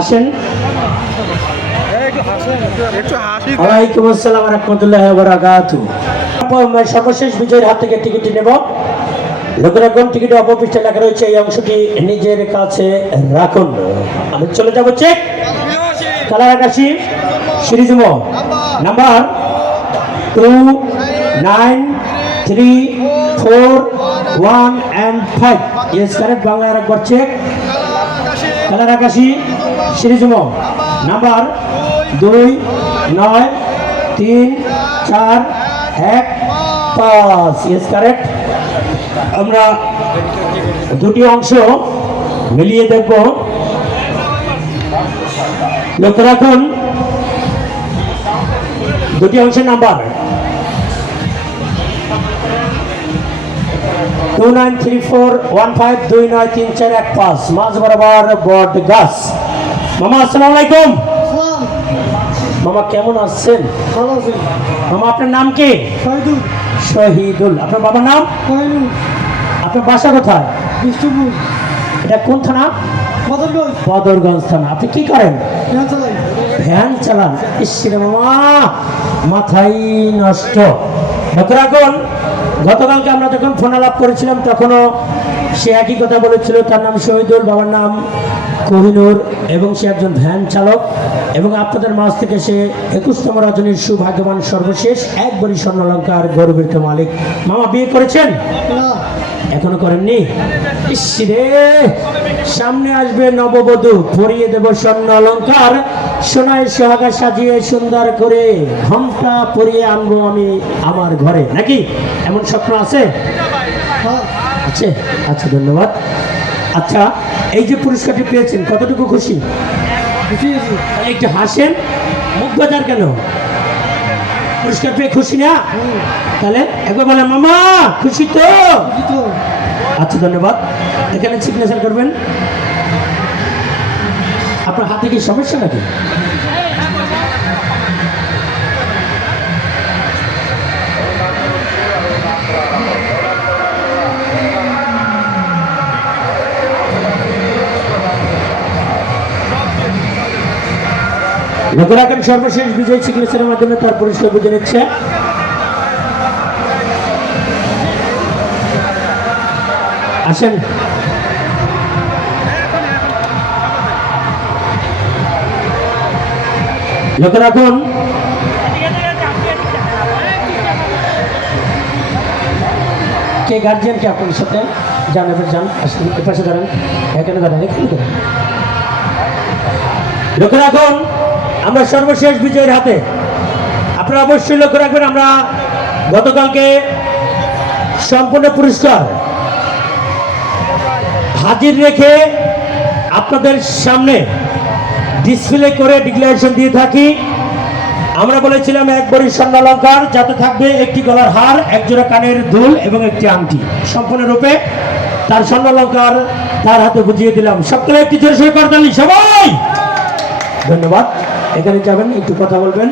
আসেন। ওয়ালাইকুম আসসালাম ওয়া রাহমাতুল্লাহি ওয়া বারাকাতুহু। সর্বশেষ বিজয়ের হাত থেকে টিকিট নেব। লক্ষ্য রাখুন, টিকিটে অপপৃষ্ঠে লেখা রয়েছে এই অংশটি নিজের কাছে রাখুন। আমি চলে যাব চেক। কালার আকাশী series number 2, 9, 3, 4, 1 and 5। Yes correct. বাংলায় একবার চেক। কালার আকাশী সিরিজ নাম্বার 2, 9, 3, 4, 1, 5। Yes correct. আমরা দুটি অংশ মিলিয়ে দেখব। লক্ষ্য রাখুন, দুটি অংশের নাম্বার 293415 293415 মাঝ বরাবর বট গাছ। মামা আসসালামু আলাইকুম। মামা কেমন আছেন? ভালো আছি। মামা আপনার নাম কি? শহীদুল। শহীদুল। আপনার বাবার নাম? কোহিনুর। আপনার বাসা কোথায়? বিষ্ণুপুর। এটা কোন থানা? বদরগঞ্জ। বদরগঞ্জ থানা। আপনি কি করেন? ভ্যান চালাই। ভ্যান চালান। ইসরে মামা মাথাই নষ্ট। রাখুন, গতকালকে আমরা যখন ফোন আলাপ করেছিলাম তখনও সে একই কথা বলেছিল। তার নাম শহীদুল, বাবার নাম কোহিনুর এবং সে একজন ভ্যান চালক। এবং আপনাদের মাঝ থেকে সে 21তম রজনীর সৌভাগ্যবান সর্বশেষ একবারই স্বর্ণালঙ্কার গৌরবের মালিক। মামা বিয়ে করেছেন? না, এখনো করেননি? ইসরে সামনে আসবে নববধূ, পরিয়ে দেব স্বর্ণ অলঙ্কার, সোনায় সোহাগা সাজিয়ে সুন্দর করে ঘন্টা পরিয়ে আনবো আমি আমার ঘরে। নাকি এমন স্বপ্ন আছে? হ্যাঁ আছে। আচ্ছা, ধন্যবাদ। আচ্ছা, এই যে পুরস্কারটি পেয়েছেন কতটুকু খুশি? খুশি আছি। তাহলে একটু হাসেন, মুখ বাজার কেন? পুরস্কার পেয়ে খুশি না? তাহলে একবার বলে মামা খুশি তো? খুশি তো। আচ্ছা, ধন্যবাদ। এখানে সিগনেচার করবেন। আপনার হাতে কি সমস্যা নাকি? লক্ষ্য রাখেন, সর্বশেষ বিজয় সিগনেচারের মাধ্যমে তার পুরস্কার বুঝে নিচ্ছে। আসেন। লক্ষ্য রাখুন, কে গার্জিয়ান কে আপনার সাথে যান? এবার যান, আসেন, এপাশে দাঁড়ান, এখানে দাঁড়ান, এখানে দাঁড়ান। লক্ষ্য রাখুন, আমরা সর্বশেষ বিজয়ের হাতে। আপনারা অবশ্যই লক্ষ্য রাখবেন, আমরা গতকালকে সম্পূর্ণ পুরস্কার হাজির রেখে আপনাদের সামনে ডিসপ্লে করে ডিক্লারেশন দিয়ে থাকি। আমরা বলেছিলাম একবারই স্বর্ণালঙ্কার, যাতে থাকবে একটি গলার হার, একজোড়া কানের দুল এবং একটি আংটি। সম্পূর্ণরূপে তার স্বর্ণালঙ্কার তার হাতে বুঝিয়ে দিলাম। সকলে একটি জোরে করতালি সবাই। ধন্যবাদ। এখানে যাবেন, একটু কথা বলবেন।